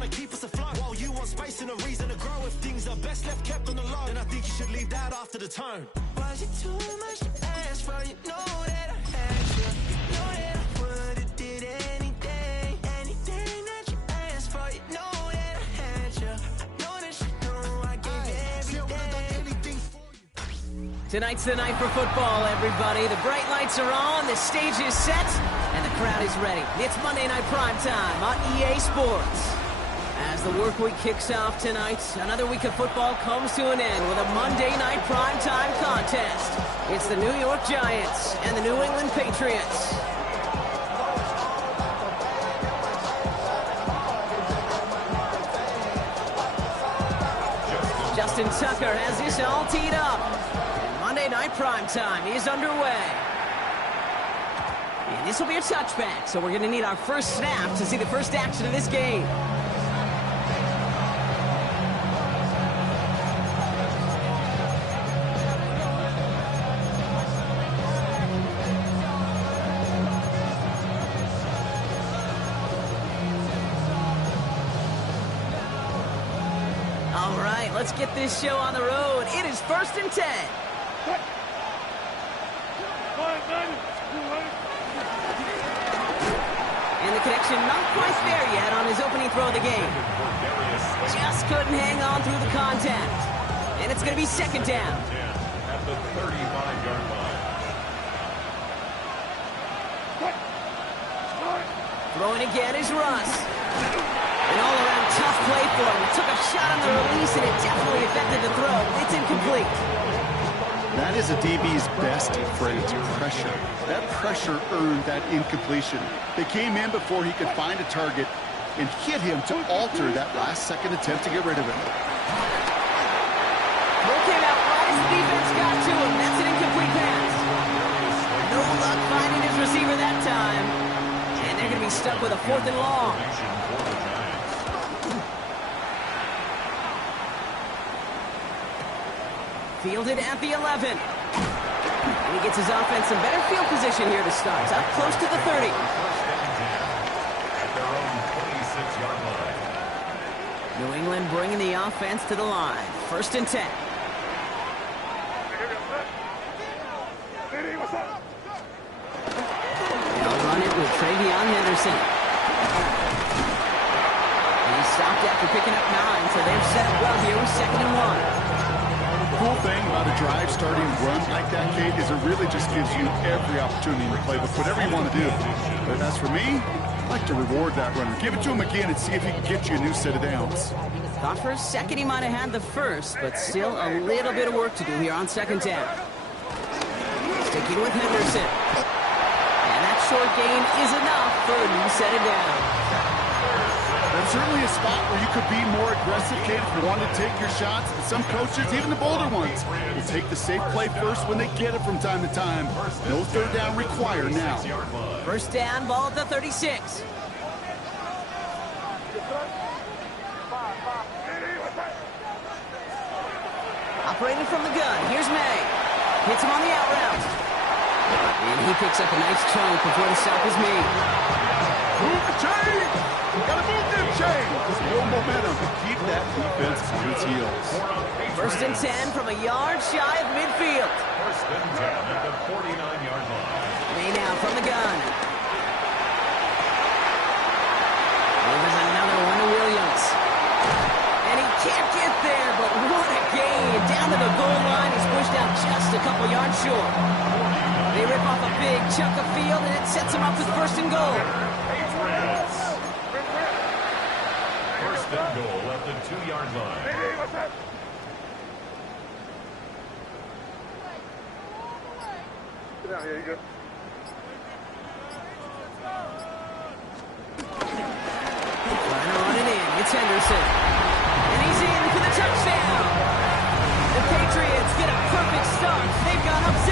trying to keep us afloat. While you want space and a reason to grow. If things are best left kept on the low, then I think you should leave that after the tone. Was it too much to ask for? You know that I had you. You know that I would've did anything, anything that you asked for. You know that I had you. I know that you know I gave everything for you. Tonight's the night for football, everybody. The bright lights are on, the stage is set, and the crowd is ready. It's Monday Night Primetime on EA Sports. As the work week kicks off tonight, another week of football comes to an end with a Monday Night Primetime contest. It's the New York Giants and the New England Patriots. Justin Tucker has this all teed up. And Monday Night Primetime is underway. And this will be a touchback, so we're going to need our first snap to see the first action of this game. All right, let's get this show on the road. It is 1st and 10. And the connection not quite there yet on his opening throw of the game. Just couldn't hang on through the contact. And it's going to be 2nd down. At the 35-yard line. Throwing again is Russ. An all-around tough play for him. He took a shot on the release, and it definitely affected the throw. It's incomplete. That is a DB's best friend, pressure. That pressure earned that incompletion. They came in before he could find a target and hit him to alter that last-second attempt to get rid of him. Throw came out right as the defense got to him. That's an incomplete pass. No luck finding his receiver that time. And they're going to be stuck with a 4th and long. Fielded at the 11. And he gets his offense in better field position here to start. Up close to the 30. At their own 26-yard line. New England bringing the offense to the line. 1st and 10. They'll run it with Travion Henderson. And he stopped after picking up 9, so they've set up well here with 2nd and 1. The cool thing about a drive starting run like that, Kate, is it really just gives you every opportunity in the playbook, whatever you want to do. But as for me, I'd like to reward that runner. Give it to him again and see if he can get you a new set of downs. Thought for a second he might have had the first, but still a little bit of work to do here on 2nd down. Sticking with Henderson. And that short gain is enough for a new set of downs. That's certainly a spot where you could be more aggressive, Kate, if you want to take your shots. And some coaches, even the bolder ones, will take the safe play first when they get it from time to time. No 3rd down required now. 1st down, ball at the 36. Operating from the gun, here's May. Hits him on the out route. And he picks up a nice chunk before the stop is made. Move the chain! Gotta move them chains! Just no momentum to keep that defense on its heels. 1st and 10 from a yard shy of midfield. 1st and 10 at the 49-yard line. May now from the gun. There's another one to Williams. And he can't get there, but what a gain. Down to the goal line, he's pushed out just a couple yards short. They rip off a big chunk of field, and it sets him up with 1st and goal. Patriots. 1st and goal at the 2-yard line. Get out here, you go. Runner on it in. It's Henderson. And he's in for the touchdown. The Patriots get a perfect start. They've gone up 6-0.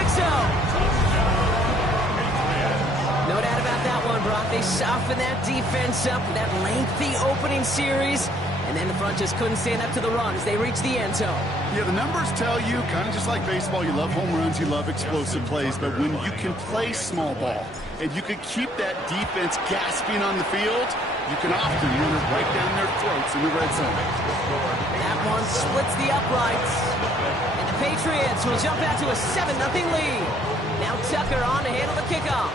No doubt about that one, Brock. They softened that defense up with that lengthy opening series. And then the front just couldn't stand up to the run as they reached the end zone. Yeah, the numbers tell you, kind of just like baseball, you love home runs, you love explosive plays, but when you can play small ball and you can keep that defense gasping on the field, you can often run it right down their throats Patriots in the red zone. That one splits the uprights. And the Patriots will jump out to a 7-0 lead. Now Tucker on to handle the kickoff.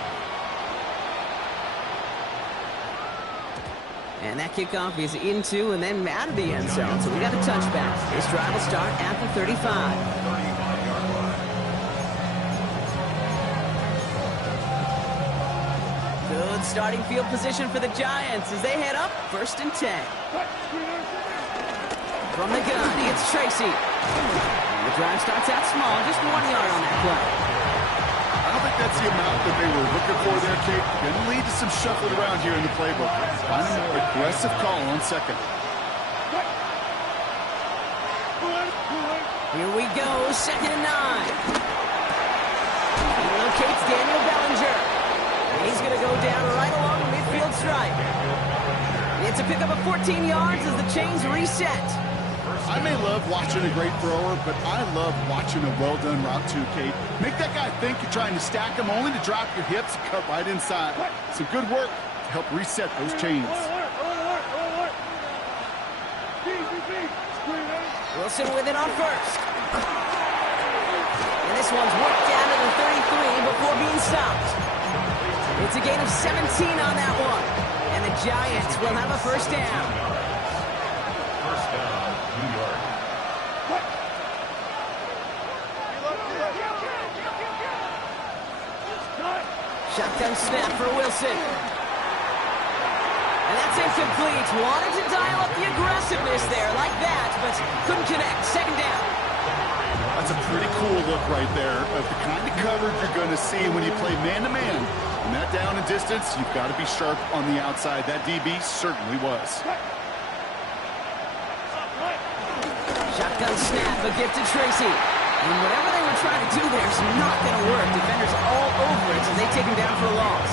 And that kickoff is into and then out of the end zone. So we got a touchback. This drive will start at the 35. Good starting field position for the Giants as they head up 1st and 10. From the gun, it's Tracy. And the drive starts out small, just 1 yard on that play. I don't think that's the amount that they were looking for there, Kate. Going to lead to some shuffling around here in the playbook. Find a more aggressive call on second. Here we go, 2nd and 9. He locates Daniel Bellinger. And he's going to go down right along the midfield stripe. It's a pickup of 14 yards as the chains reset. I may love watching a great thrower, but I love watching a well-done route too, Kate. Make that guy think you're trying to stack him only to drop your hips and cut right inside. Some good work to help reset those chains. Wilson with it on first. And this one's worked down to the 33 before being stopped. It's a gain of 17 on that one. And the Giants will have a first down. First down, New York. Shotgun snap for Wilson. And that's incomplete. Wanted to dial up the aggressiveness there like that, but couldn't connect. 2nd down. That's a pretty cool look right there of the kind of coverage you're going to see when you play man-to-man. And that down and distance, you've got to be sharp on the outside. That DB certainly was. Shotgun snap, a gift to Tracy. And whatever they were trying to do there is not going to work. Defenders all over it, so they take him down for a loss.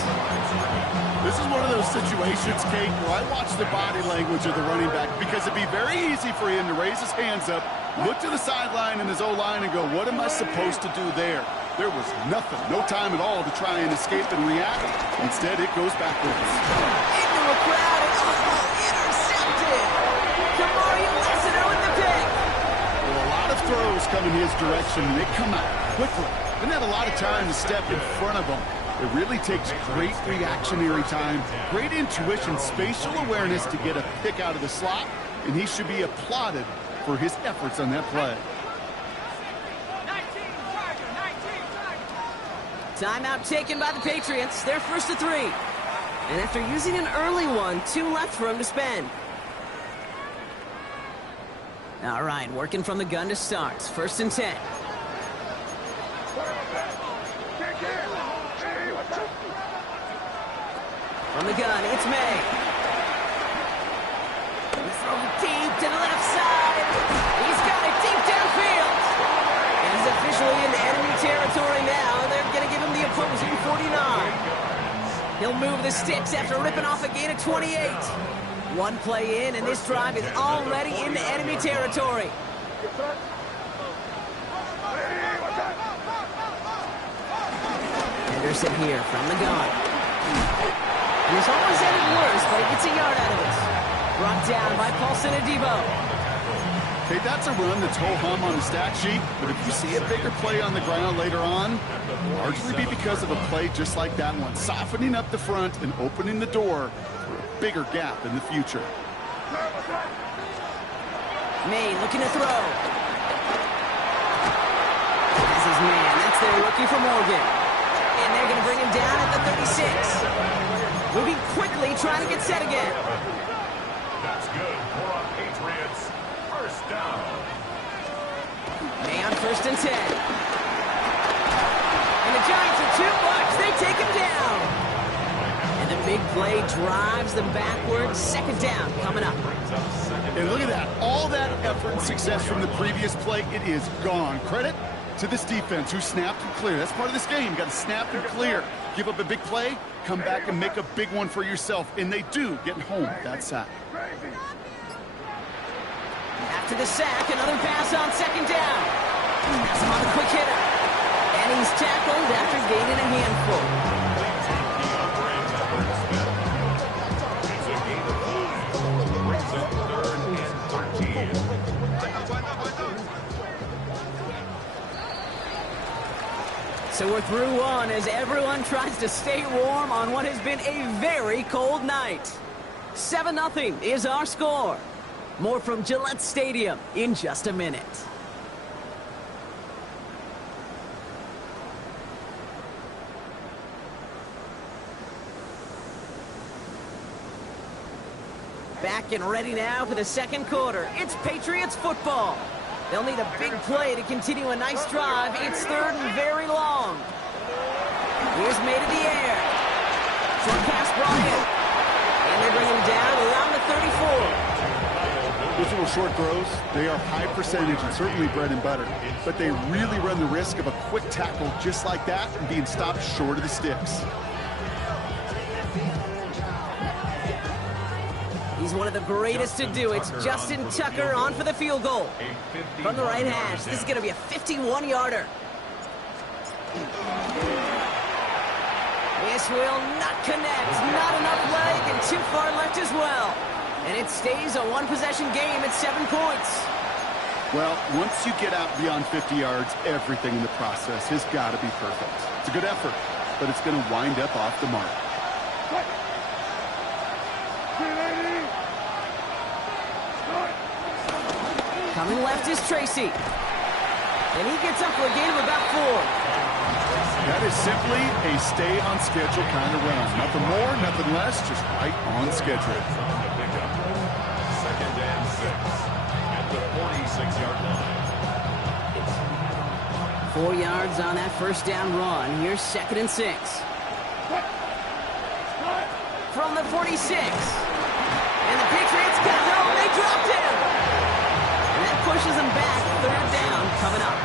This is one of those situations, Kate, where I watch the body language of the running back because it'd be very easy for him to raise his hands up, look to the sideline in his O-line and go, what am I supposed to do there? There was nothing, no time at all to try and escape and react. Instead, it goes backwards. Into a crowd and intercepted. Kamari Lassiter with the pick. Well, a lot of throws come in his direction, and they come out quickly. Didn't have a lot of time to step in front of them. It really takes great reactionary time, great intuition, spatial awareness to get a pick out of the slot, and he should be applauded for his efforts on that play. Timeout taken by the Patriots. They're 1st and 3. And after using an early one, 2 left for him to spend. All right, working from the gun to start. 1st and 10. From the gun, it's May. He's thrown deep to the left side. He's got it deep downfield. And he's officially in enemy territory now. They're going to give him the opposing 49. He'll move the sticks after ripping off a gain of 28. One play in, and this drive is already into enemy territory. Henderson here from the gun. He's always ended worse, but he gets a yard out of it. Brought down by Paulson Adebo. Hey, that's a run that's ho-hum on the stat sheet, but if you see a bigger play on the ground later on, largely be because of a play just like that one, softening up the front and opening the door for a bigger gap in the future. May looking to throw. That's his man. That's their rookie from Oregon. And they're going to bring him down at the 36. Moving quickly, trying to get set again. That's good for our Patriots. First down. May on 1st and 10. And the Giants are too much. They take him down. And the big play drives them backwards. 2nd down coming up. And look at that. All that effort and success from the previous play, it is gone. Credit to this defense who snapped and cleared. That's part of this game. You got to snap and clear. Give up a big play, come back and make a big one for yourself. And they do get home that sack. After the sack, another pass on 2nd down. That's him on the quick hitter. And he's tackled after gaining a handful. It's a gain of 5. Brings up 3rd we're through one as everyone tries to stay warm on what has been a very cold night. 7-0 is our score. More from Gillette Stadium in just a minute. Back and ready now for the second quarter. It's Patriots football. They'll need a big play to continue a nice drive. It's third and very long. Here's made in the air. Short pass brought in. And they bring him down around the 34. Those little short throws, they are high percentage and certainly bread and butter. But they really run the risk of a quick tackle just like that and being stopped short of the sticks. He's one of the greatest to do. It's Justin Tucker on for the field goal. From the right hash, this is going to be a 51-yarder. This will not connect. Not enough leg and too far left as well. And it stays a one-possession game at 7 points. Well, once you get out beyond 50 yards, everything in the process has got to be perfect. It's a good effort, but it's going to wind up off the mark. Coming left is Tracy. And he gets up for a gain of about 4. That is simply a stay-on-schedule kind of run. Nothing more, nothing less, just right on schedule. Second and 6 at the 46-yard line. 4 yards on that first down run. Here's second and 6. From the 46. And the Patriots got home. They dropped him. And that pushes them back. Third down coming up.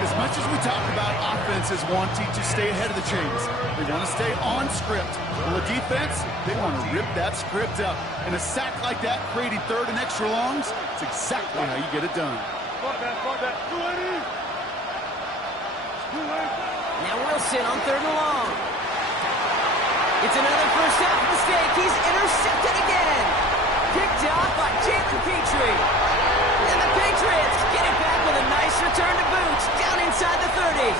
As much as we talk about offenses wanting to stay ahead of the chains, they want to stay on script. Well, the defense, they want to rip that script up. And a sack like that, creating third and extra longs, it's exactly how you get it done. Now Wilson on third and long. It's another first half mistake. He's intercepted again. Picked off by Jalen Petrie. And the Patriots get it back with a nice return to boot. Down inside the 30.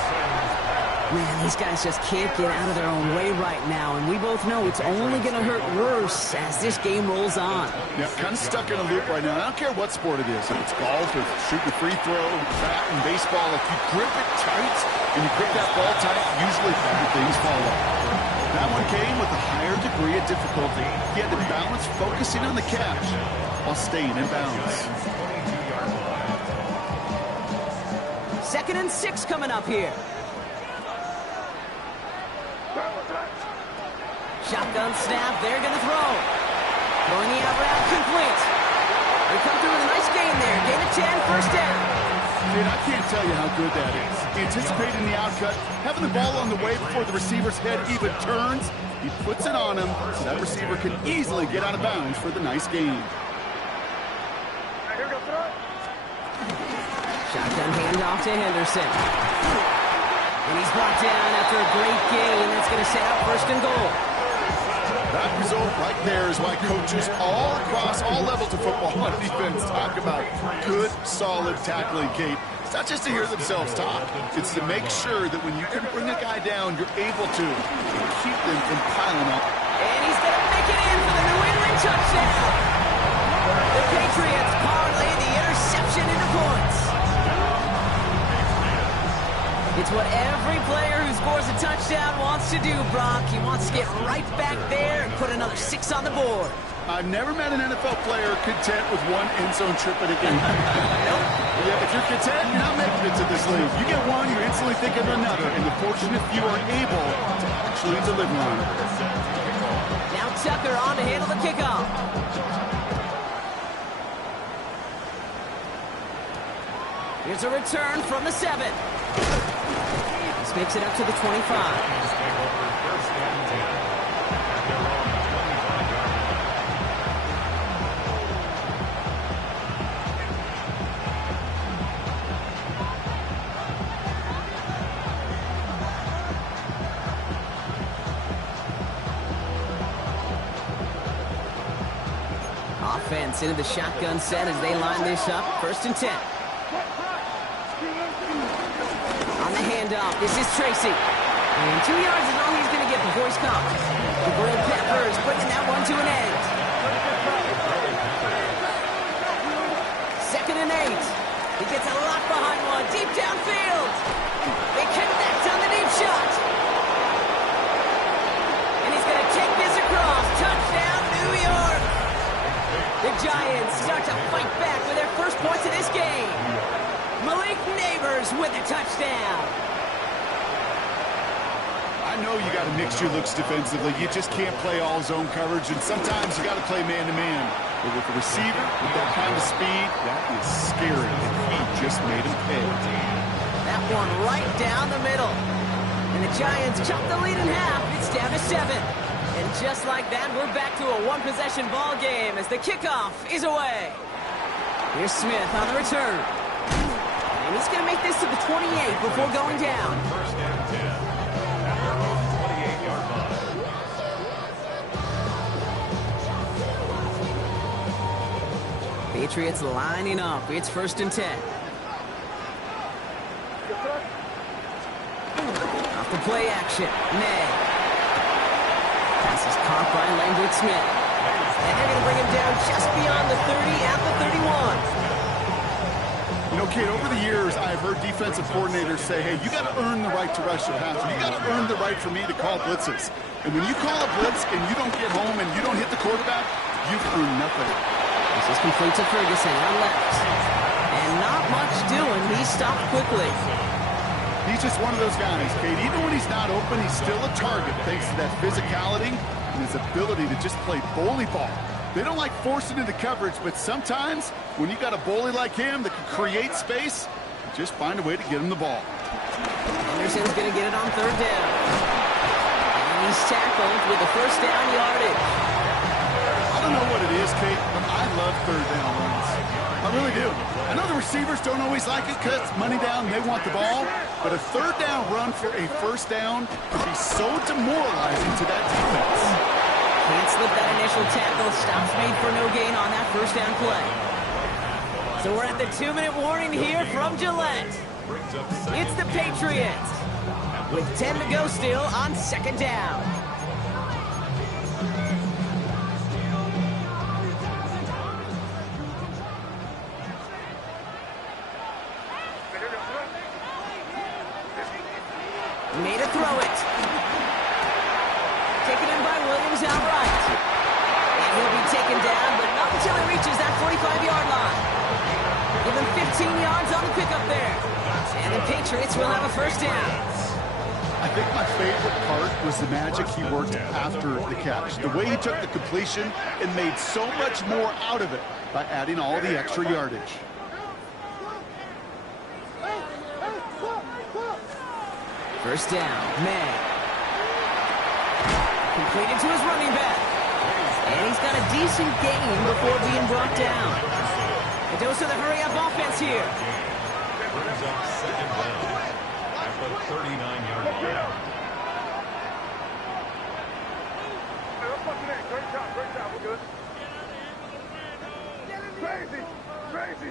Man, these guys just can't get out of their own way right now. And we both know it's only going to hurt worse as this game rolls on. Yeah, kind of stuck in a loop right now. I don't care what sport it is. If it's golf, or shooting a free throw, bat and baseball, if you grip it tight and you grip that ball tight, usually things fall off. That one came with a higher degree of difficulty. He had to balance focusing on the catch while staying in bounds. Second and 6 coming up here. Shotgun snap, they're going to throw. Throwing the out route complete. They come through with a nice gain there. Gain of 10, first down. Dude, I can't tell you how good that is. Anticipating the outcut, having the ball on the way before the receiver's head even turns. He puts it on him so that receiver can easily get out of bounds for the nice gain. Shotgun handoff to Henderson. And he's brought down after a great gain. That's going to set up first and goal. That result right there is why coaches all across all levels of football on defense talk about good, solid tackling, Kate. It's not just to hear themselves talk. It's to make sure that when you can bring a guy down, you're able to keep them from piling up. And he's going to make it in for the New England touchdown. The Patriots parlay the interception into points. It's what every player who scores a touchdown wants to do, Brock. He wants to get right back there and put another 6 on the board. I've never met an NFL player content with one end zone trip in a game. Nope. Yeah, if you're content, you're not making it to this league. You get one, you're instantly thinking of another, and the fortunate few are able to actually deliver on it. Now Tucker on to handle the kickoff. Here's a return from the 7. This makes it up to the 25. Offense into the shotgun set as they line this up. First and 10. On the handoff. This is Tracy. And 2 yards is all he's going to get before he's caught. The Grilled Peppers bringing that one to an end. 2nd and 8. He gets a lot behind one, deep downfield. They connect on the deep shot. And he's going to take this across. Touchdown, New York. The Giants start to fight back with their first points of this game. Malik Neighbors with a touchdown. I know you got to mix your looks defensively. You just can't play all zone coverage, and sometimes you got to play man-to-man. But with the receiver, with that kind of speed, that is scary, and he just made him pay. That one right down the middle. And the Giants chop the lead in half. It's down to 7. And just like that, we're back to a one-possession ball game as the kickoff is away. Here's Smith on the return. And he's going to make this to the 28 before going down. First down 10 at their own 28-yard line. Patriots lining up. It's 1st and 10. Off the play action. May. Pass is caught by Lambert Smith. And they're going to bring him down just beyond the 30 at the 31. You know, Kate, over the years, I've heard defensive coordinators say, hey, you got to earn the right to rush the passer. You got to earn the right for me to call blitzes. And when you call a blitz and you don't get home and you don't hit the quarterback, you've earned nothing. This is complete to Ferguson on left. And not much doing. He stopped quickly. He's just one of those guys, Kate. Even when he's not open, he's still a target thanks to that physicality and his ability to just play bully ball. They don't like forcing into coverage, but sometimes when you got a bully like him that can create space, just find a way to get him the ball. Anderson's going to get it on 3rd down. And he's tackled with the 1st down yardage. I don't know what it is, Kate, but I love 3rd down runs. I really do. I know the receivers don't always like it because it's money down and they want the ball, but a 3rd down run for a 1st down can be so demoralizing to that defense. Can't slip that initial tackle. Stops made for no gain on that 1st down play. So we're at the 2-minute warning here from Gillette. It's the Patriots with 10 to go still on 2nd down. Made a throw it. Taken in by Williams outright. And he'll be taken down, but not until he reaches that 45-yard line. Give him 15 yards on the pickup there. And the Patriots will have a 1st down. I think my favorite part was the magic he worked after the catch. The way he took the completion and made so much more out of it by adding all the extra yardage. First down, May. Completed to his running back. And he's got a decent gain before being brought down. A dose of the hurry-up offense here. Brings up 2nd down at the 39-yard line. Great job, we're good. Crazy.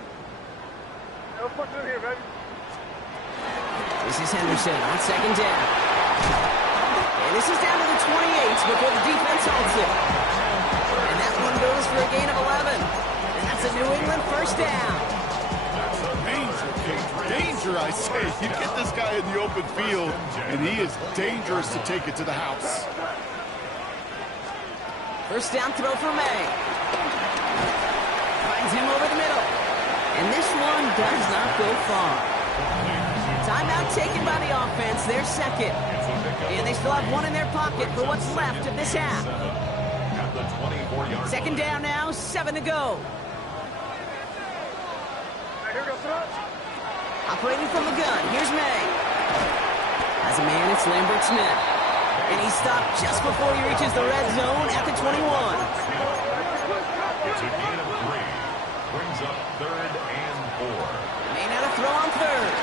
Let's put it in here, baby. This is Henderson on 2nd down. And this is down to the 28 before the defense holds it. And that one goes for a gain of 11. And that's a New England 1st down. Danger, Kate. Danger, I say. You get this guy in the open field, and he is dangerous to take it to the house. 1st down throw for May. Finds him over the middle. And this one does not go far. Timeout taken by the offense, their 2nd. And they still have one in their pocket for what's left of this half. 2nd down now, 7 to go. Operating from the gun, here's May. As a man, it's Lambert Smith. And he stopped just before he reaches the red zone at the 21. It's a gain of 3. Brings up 3rd and 4. May not have throw on 3rd.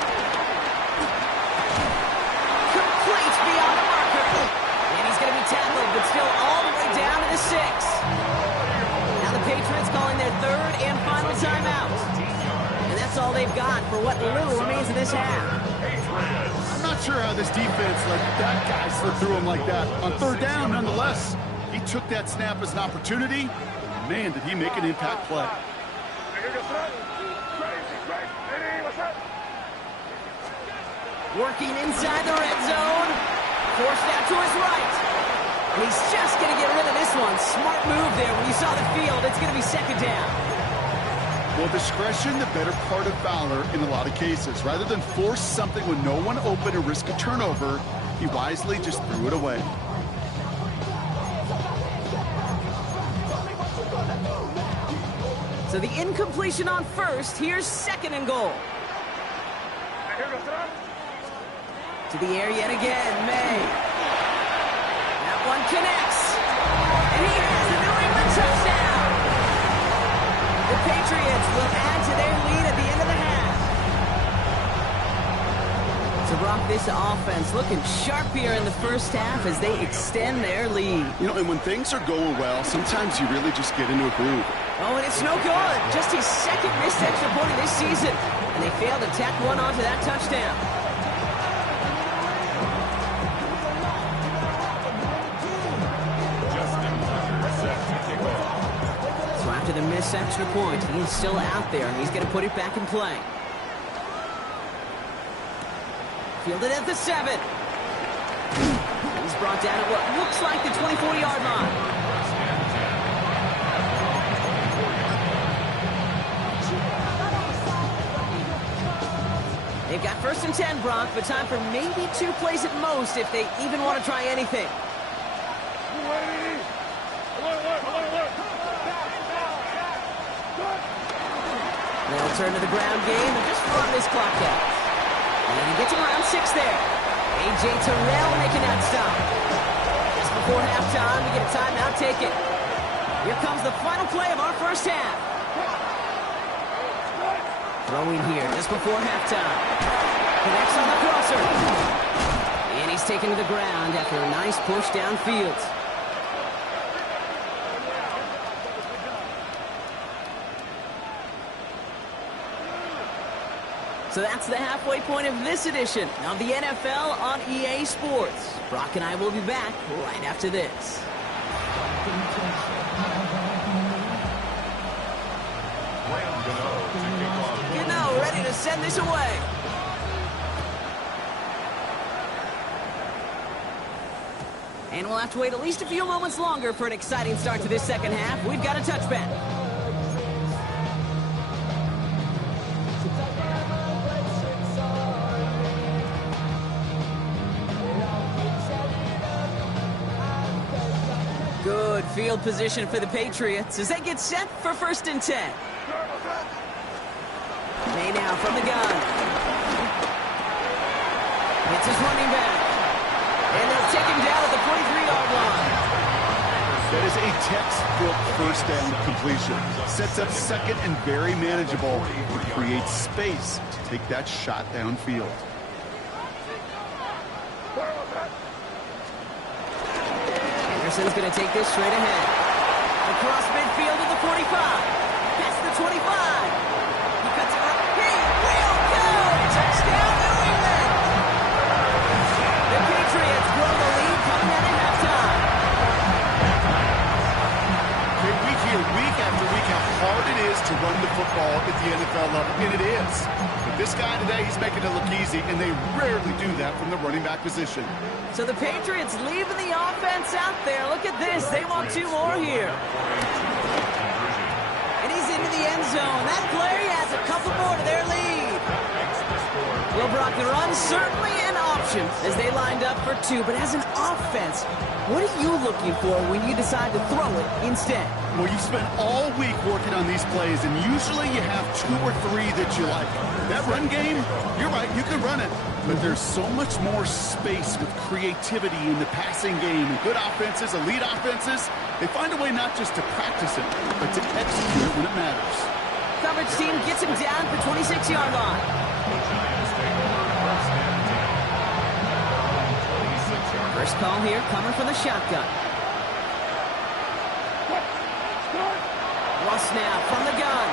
Complete beyond the marker. And he's going to be tackled, but still all the way down to the 6. Now the Patriots calling their 3rd and final timeout. And that's all all they've got for what little remains of this half. I'm not sure how this defense let that guy slip through him like that. On third down, nonetheless, he took that snap as an opportunity. Man, did he make an impact play. Working inside the red zone. Forced out to his right. And he's just going to get rid of this one. Smart move there when you saw the field. It's going to be second down. Well, discretion, the better part of valor in a lot of cases. Rather than force something when no one open and risk a turnover, he wisely just threw it away. So the incompletion on first. Here's second and goal. To the air yet again, May. That one connects. And he has the New England touchdown. The Patriots will add to their lead at the end of the half. So, Brock, this offense looking sharp here in the first half as they extend their lead. You know, and when things are going well, sometimes you really just get into a groove. Oh, and it's no good. Just his second missed extra point of this season. And they failed to tack one onto that touchdown. After the missed extra point, he's still out there, and he's going to put it back in play. Fielded at the 7. He's brought down at what looks like the 24-yard line. They've got first and 10, Brock, but time for maybe 2 plays at most if they even want to try anything. They'll turn to the ground game and just run this clock out. And he gets around 6 there. A.J. Terrell making that stop. Just before halftime, we get a timeout taken. Here comes the final play of our first half. Throwing here just before halftime. Connects on the crosser. And he's taken to the ground after a nice push downfield. So that's the halfway point of this edition of the NFL on EA Sports. Brock and I will be back right after this. Gano ready to send this away. And we'll have to wait at least a few moments longer for an exciting start to this second half. We've got a touchback. Good field position for the Patriots as they get set for first and 10. May now from the gun. It's his running back. And they'll take him down at the 43-yard line. That is a textbook first down completion. Sets up second and very manageable. It creates space to take that shot downfield. Anderson's going to take this straight ahead. Across midfield to the 45. Past the 25. He cuts it up. He will go! Touchdown, New England! The Patriots grow the lead coming out at halftime. Okay, we hear week after week how hard it is to run the football at the NFL level, and it is. But this guy today, he's making it look easy, and they rarely do that from the running back position. So the Patriots leaving the offense out there. Look at this. They want 2 more here. And he's into the end zone. That play adds a couple more to their lead. Well, Brock, the run certainly an option as they lined up for 2. But as an offense, what are you looking for when you decide to throw it instead? Well, you spent all week working on these plays, and usually you have 2 or 3 that you like. That run game, you're right, you can run it. But there's so much more space with creativity in the passing game. And good offenses, elite offenses, they find a way not just to practice it, but to execute it when it matters. Coverage team gets him down for 26-yard line. First call here coming from the shotgun. Russ now from the gun.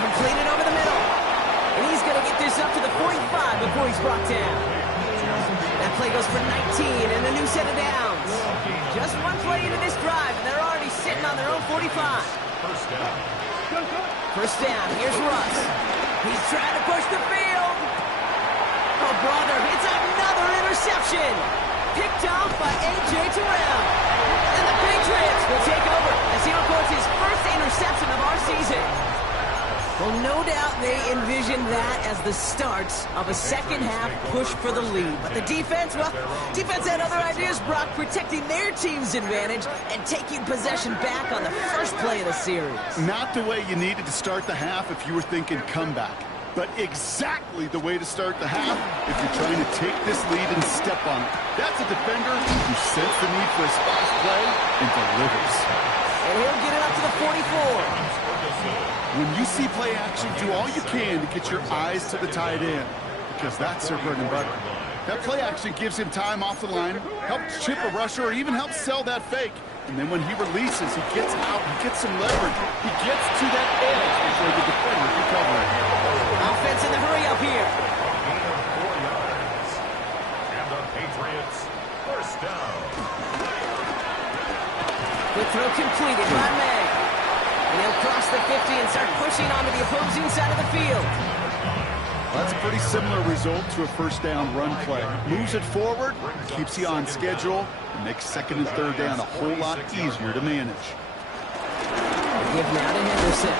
Completed over 5 before he's brought down. That play goes for 19 and a new set of downs. Just one play into this drive, and they're already sitting on their own 45. First down. First down, here's Russ. He's trying to push the field. Oh, brother, it's another interception. Picked off by A.J. Terrell. And the Patriots will take over as he records his first interception of our season. Well, no doubt they envisioned that as the start of a second-half push for the lead. But the defense, well, defense had other ideas, Brock, protecting their team's advantage and taking possession back on the first play of the series. Not the way you needed to start the half if you were thinking comeback, but exactly the way to start the half if you're trying to take this lead and step on it. That's a defender who senses the need for a splash play and delivers. And he'll get it up to the 44. When you see play action, do all you can to get your eyes to the tight end, because that's their bread and butter. That play action gives him time off the line, helps chip a rusher, or even helps sell that fake. And then when he releases, he gets out, he gets some leverage. He gets to that edge before the defender can cover it. Offense in the hurry up here. And the Patriots, first down. Quick throw completed by May. And he'll cross the 50 and start pushing onto the opposing side of the field. Well, that's a pretty similar result to a first down run play. Moves it forward, keeps you on schedule, and makes second and third down a whole lot easier to manage. Give now to Henderson.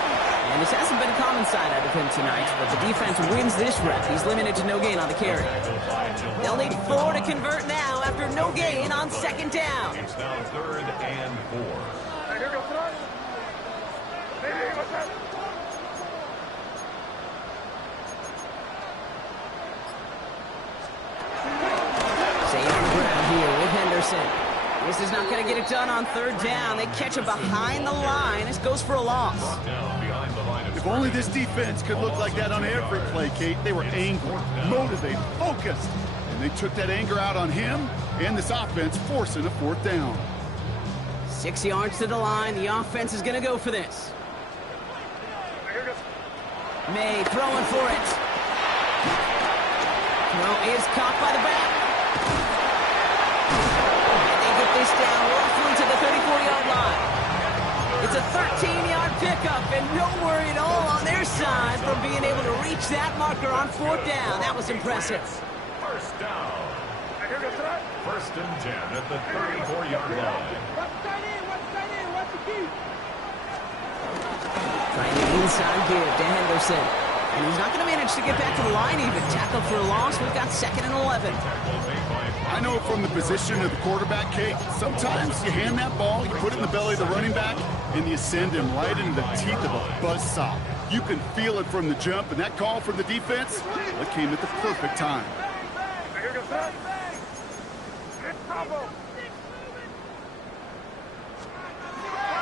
And this hasn't been a common side out of him tonight, but the defense wins this rep. He's limited to no gain on the carry. They'll need 4 to convert now after no gain on second down. It's now third and 4. This is not going to get it done on third down. They catch him behind the line. This goes for a loss. If only this defense could look like that on every play, Kate. They were angry, motivated, focused. And they took that anger out on him and this offense, forcing a fourth down. 6 yards to the line. The offense is going to go for this. May throwing for it. Throw is caught by the back. This down roughly to the 34-yard line. It's a 13-yard pickup, and no worry at all on their side from being able to reach that marker on fourth down. That was impressive. First down. First and 10 at the 34-yard line. Trying the inside give to Henderson. And he's not going to manage to get back to the line even. Tackled for a loss. We've got second and 11. I know from the position of the quarterback, Kate, sometimes you hand that ball, you put it in the belly of the running back, and you send him right into the teeth of a buzzsaw. You can feel it from the jump, and that call from the defense, well, it came at the perfect time.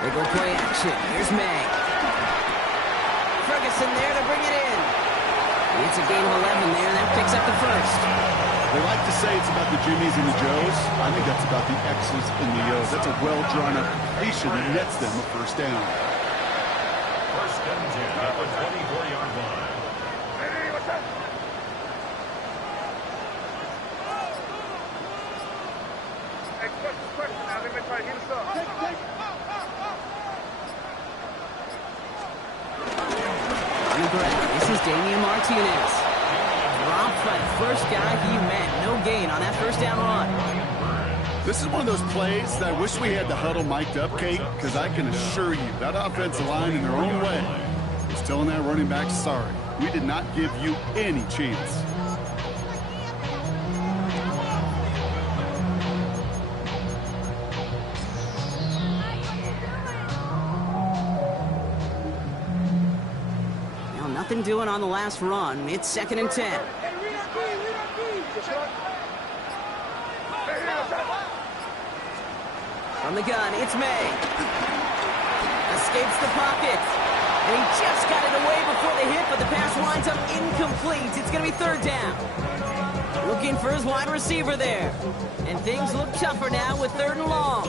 They go play action. Here's May. Ferguson there to bring it in. It's a gain of 11 there, and that picks up the first. They like to say it's about the Jimmies and the Joes. I think that's about the X's and the O's. That's a well-drawn-up completion that nets them a first down. First and 10 at the 24-yard line. This is Damian Martinez. Dropped by the first guy he met. No gain on that first down run. This is one of those plays that I wish we had the huddle mic'd up, Kate, because I can assure you that offensive line in their own way is telling that running back, sorry, we did not give you any chance. Nothing doing on the last run. It's second and 10. From the gun, it's May. Escapes the pocket. And he just got it away before the hit, but the pass winds up incomplete. It's going to be third down. Looking for his wide receiver there. And things look tougher now with 3rd and long.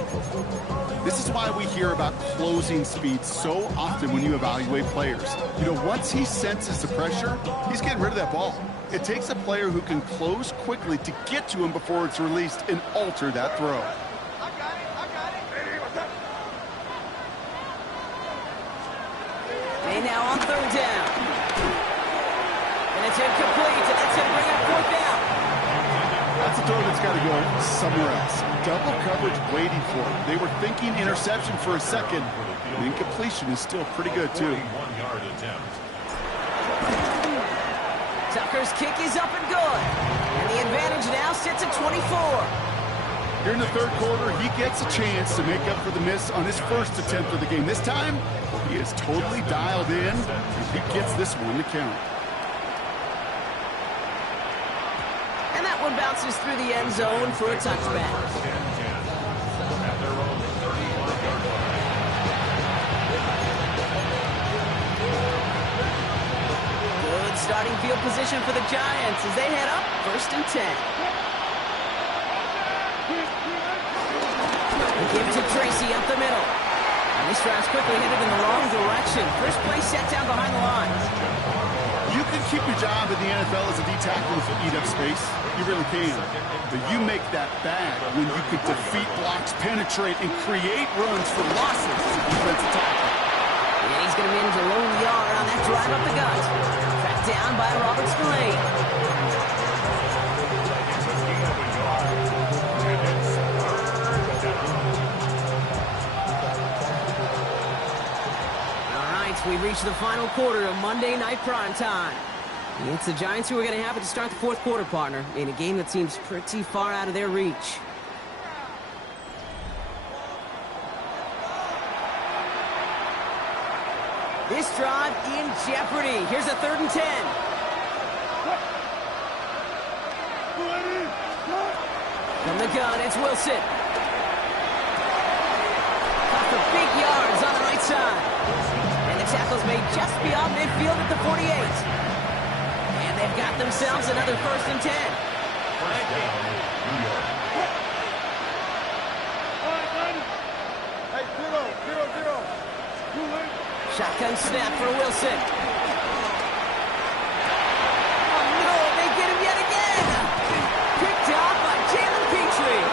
This is why we hear about closing speed so often when you evaluate players. You know, once he senses the pressure, he's getting rid of that ball. It takes a player who can close quickly to get to him before it's released and alter that throw. They now on 3rd down. And it's incomplete, and that's going to bring up 4th down. That's a throw that's got to go somewhere else. Double coverage waiting for him. They were thinking interception for a second. The incompletion is still pretty good, too. 41-yard attempt. Tucker's kick is up and good. And the advantage now sits at 24. Here in the 3rd quarter, he gets a chance to make up for the miss on his first attempt of the game. This time, he is totally dialed in, and he gets this one to count. And that one bounces through the end zone for a touchback. At their own 31-yard line. Good starting field position for the Giants as they head up 1st and 10. They give it to Tracy up the middle. And this drive's quickly headed in the wrong direction. First play set down behind the lines. You can keep your job in the NFL as a D tackle if you eat up space. You really can. But you make that bad when you could defeat blocks, penetrate, and create runs for losses as a defensive tackle. And he's going to manage a low yard on that drive up the gut. Tracked down by Robert Spillane. We reach the final quarter of Monday Night Primetime. It's the Giants who are going to have it to start the 4th quarter, partner, in a game that seems pretty far out of their reach. This drive in jeopardy. Here's a 3rd and 10. From the gun, it's Wilson. Off for big yards on the right side. The tackle's made just beyond midfield at the 48. And they've got themselves another 1st and 10. First down, New York. Hey, 0-0-0. Shotgun snap for Wilson. Oh no, they get him yet again. Picked off by Jalen Petrie.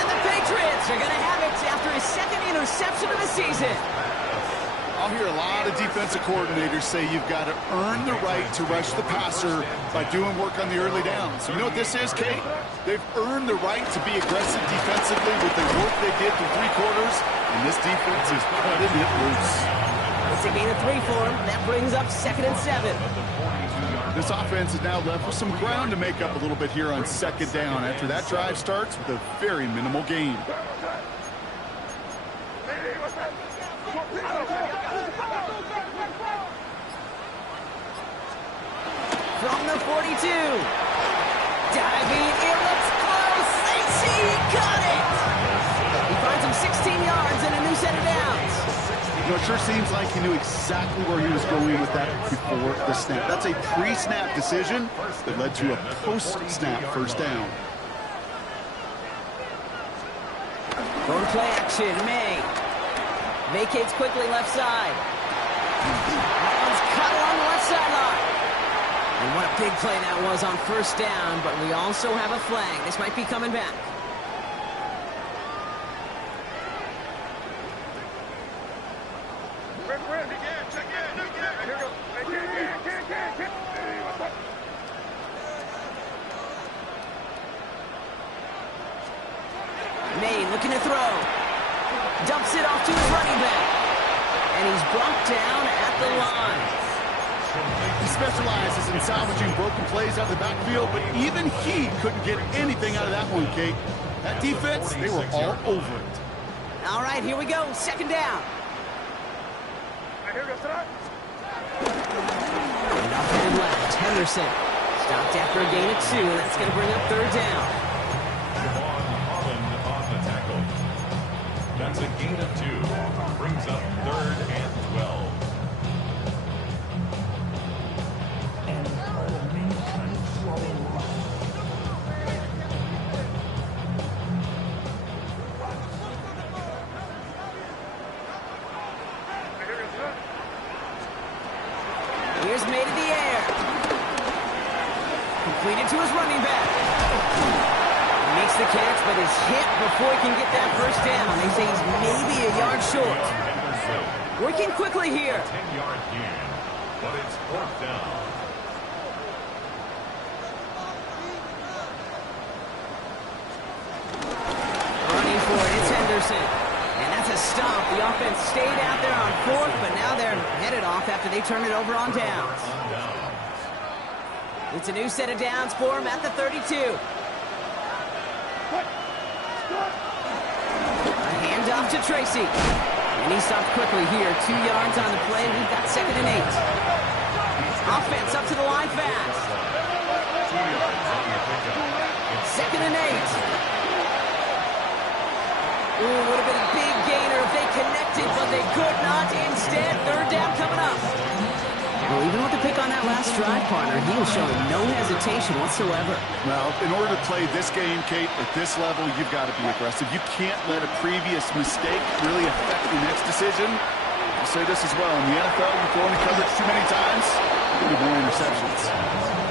And the Patriots are going to have it after his 2nd interception of the season. I'll hear a lot of defensive coordinators say you've got to earn the right to rush the passer by doing work on the early downs. You know what this is, Kate? They've earned the right to be aggressive defensively with the work they did through 3 quarters, and this defense is cutting it loose. It's a gain of 3 for him. That brings up 2nd and 7. This offense is now left with some ground to make up a little bit here on 2nd down after that drive starts with a very minimal gain. From the 42. Diving, it looks close. They see he got it. He finds him 16 yards and a new set of downs. You know, it sure seems like he knew exactly where he was going with that before the snap. That's a pre-snap decision that led to a post-snap 1st down. Going play action, May. Vacates quickly left side. That one's cut along the left sideline. And what a big play that was on 1st down, but we also have a flag. This might be coming back. May looking to throw. Dumps it off to his running back. And he's brought down at the line. He specializes in salvaging broken plays out of the backfield, but even he couldn't get anything out of that one, Kate. That defense, they were all over it. All right, here we go. 2nd down. And off to the left, Henderson. Stopped after a gain of 2. That's going to bring up 3rd down. Javon Holland on the tackle. That's a gain of 2. Brings up 3rd and 12. is made in the air. Completed to his running back. He makes the catch, but is hit before he can get that first down. They say he's maybe a yard short. Working quickly here. 10-yard gain, but it's 4th down. Running for it, it's Henderson. And that's a stop. The offense stayed out there on 4th, but now they're headed off after they turn it over on downs. It's a new set of downs for him at the 32. A handoff to Tracy. And he stopped quickly here. 2 yards on the play. We've got 2nd and 8. Offense up to the line fast. 2nd and 8. Ooh, would have been a big gainer if they connected, but they could not. Instead, 3rd down coming up. Well, even with the pick on that last drive, partner, he was showing no hesitation whatsoever. Well, in order to play this game, Kate, at this level, you've got to be aggressive. You can't let a previous mistake really affect your next decision. I'll say this as well. In the NFL, you throw into coverage too many times, you get more interceptions.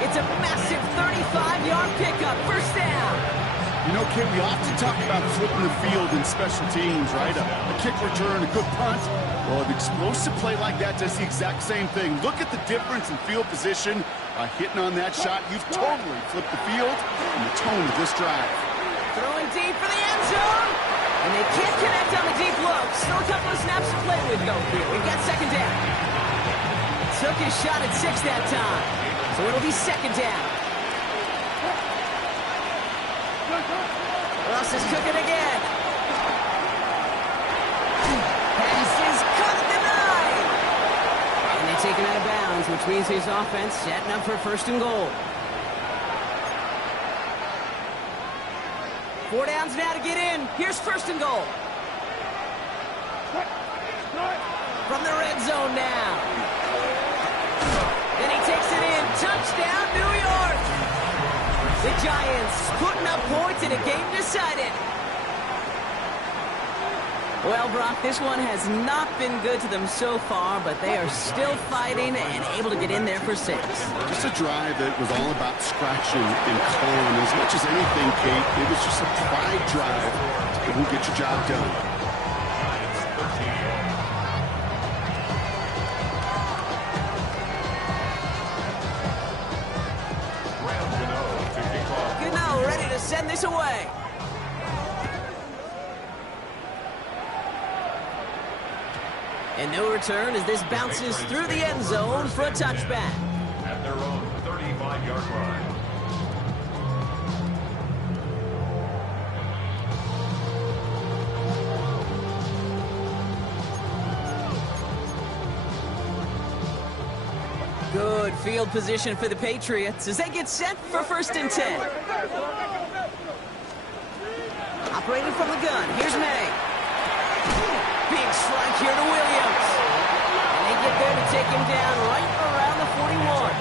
It's a massive 35-yard pickup. 1st down. You know, Kate, we often talk about flipping the field in special teams, right? A kick return, a good punt. Well, an explosive play like that does the exact same thing. Look at the difference in field position. By hitting on that shot, you've totally flipped the field and the tone of this drive. Throwing deep for the end zone. And they can't connect on the deep look. Still a couple of snaps to play with, though, here. We've got 2nd down. Took his shot at 6 that time. So it'll be 2nd down. Russ is cooking again. Pass is cut at the 9. And they take him out of bounds, which means his offense setting up for 1st and goal. 4 downs now to get in. Here's 1st and goal. From the red zone now. Then he takes it in. Touchdown, New York. The Giants putting up points in a game decided. Well, Brock, this one has not been good to them so far, but they are still fighting and able to get in there for 6. Just a drive that was all about scratching and clawing. As much as anything, Kate, it was just a pride drive to go get your job done. Gano ready to send this away. And no return as this bounces through the end zone for a touchback. At their own 35-yard line. Good field position for the Patriots as they get set for 1st and 10. Operating from the gun, here's May. Big strike here to Williams. And they get there to take him down right around the 41.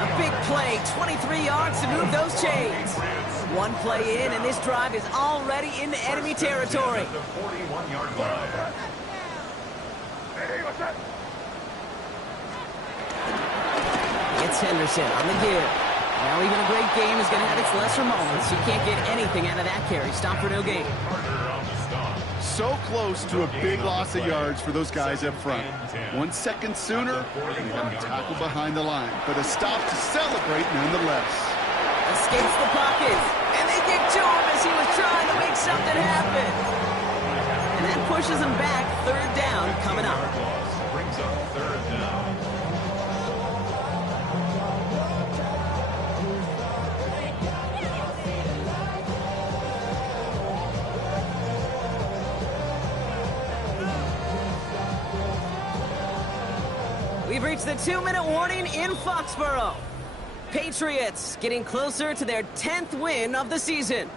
A big play, 23 yards to move those chains. 1 play in, and this drive is already into enemy territory. The 41-yard line. Hey, what's that? It's Henderson on the give. Well, even a great game is going to have its lesser moments. You can't get anything out of that carry. Stop for no gain. So close to a big loss of yards for those guys up front. 1 second sooner, they got a tackle behind the line. But a stop to celebrate nonetheless. Escapes the pocket. And they get to him as he was trying to make something happen. And that pushes him back. 3rd down coming up. Brings up 3rd down. We've reached the 2-minute warning in Foxborough. Patriots getting closer to their 10th win of the season.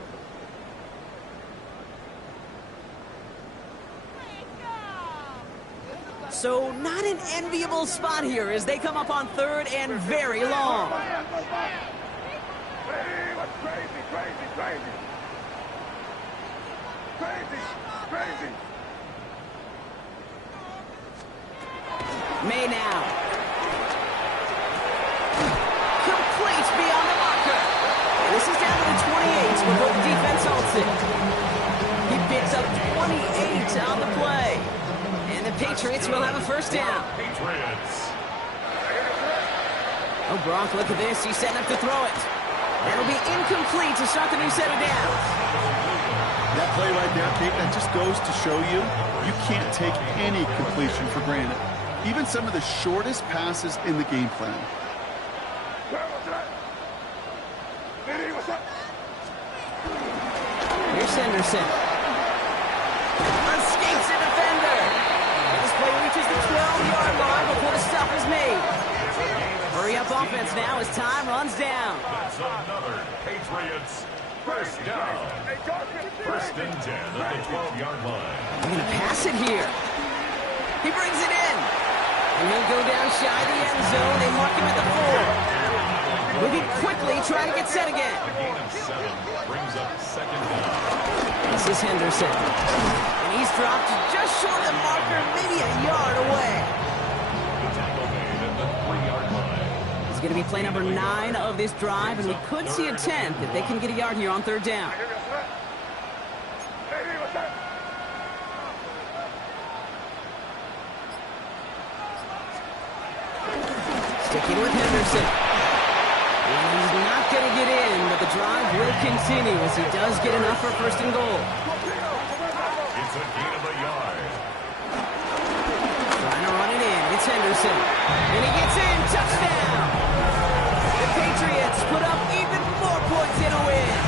So not an enviable spot here as they come up on 3rd and very long. Hey, what's crazy, crazy, crazy? Crazy, crazy. May now. before the defense halts it. He picks up 28 on the play. And the Patriots will have a first down. Patriots. Oh, Gronk, look at this. He's setting up to throw it. That'll be incomplete to start the new set of downs. That play right there, Kate, that just goes to show you, you can't take any completion for granted. Even some of the shortest passes in the game plan. Here's Henderson. Escapes a defender. And this play reaches the 12-yard line before the stop is made. Hurry up offense now as time runs down. That's another Patriots first down. First and 10 at the 12-yard line. They're going to pass it here. He brings it in. And he'll go down shy of the end zone. They mark him at the 4. Moving quickly, trying to get set again. A gain of 7 brings up second down. This is Henderson. And he's dropped just short of the marker, maybe a yard away. The tackle made at the 3-yard line. It's going to be play number 9 of this drive, and we could see a 10th if they can get a yard here on third down. Sticking with Henderson. And he's not going to get in, but the drive will continue as he does get enough for first and goal. It's a gain of a yard. Trying to run it in. It's Henderson. And he gets in. Touchdown. The Patriots put up even more points in a win.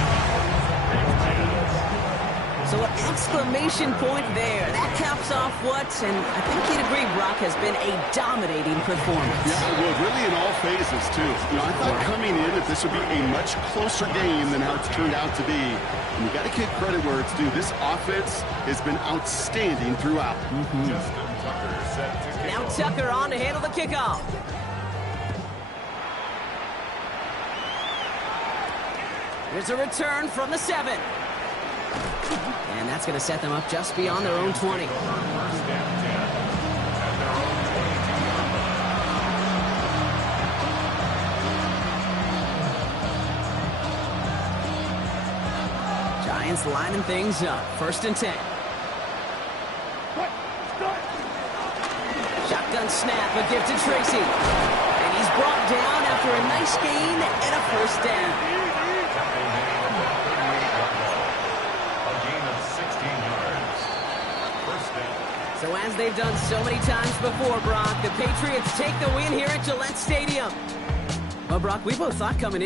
So an exclamation point there. That caps off what, and I think you'd agree, Brock, has been a dominating performance. Yeah, well, really in all phases, too. You know, I thought coming in that this would be a much closer game than how it's turned out to be. And you got to give credit where it's due. This offense has been outstanding throughout. Justin Tucker set to kick Now off. Tucker on to handle the kickoff. There's a return from the 7. And that's going to set them up just beyond their own 20. First and 10 at their own 22-yard line. Giants lining things up. First and 10. Shotgun snap, a gift to Tracy. And he's brought down after a nice gain and a first down. Tackle made at the 38-yard line. A gain of 16 yards. First down. So as they've done so many times before, Brock, the Patriots take the win here at Gillette Stadium. Well, Brock, we both thought coming in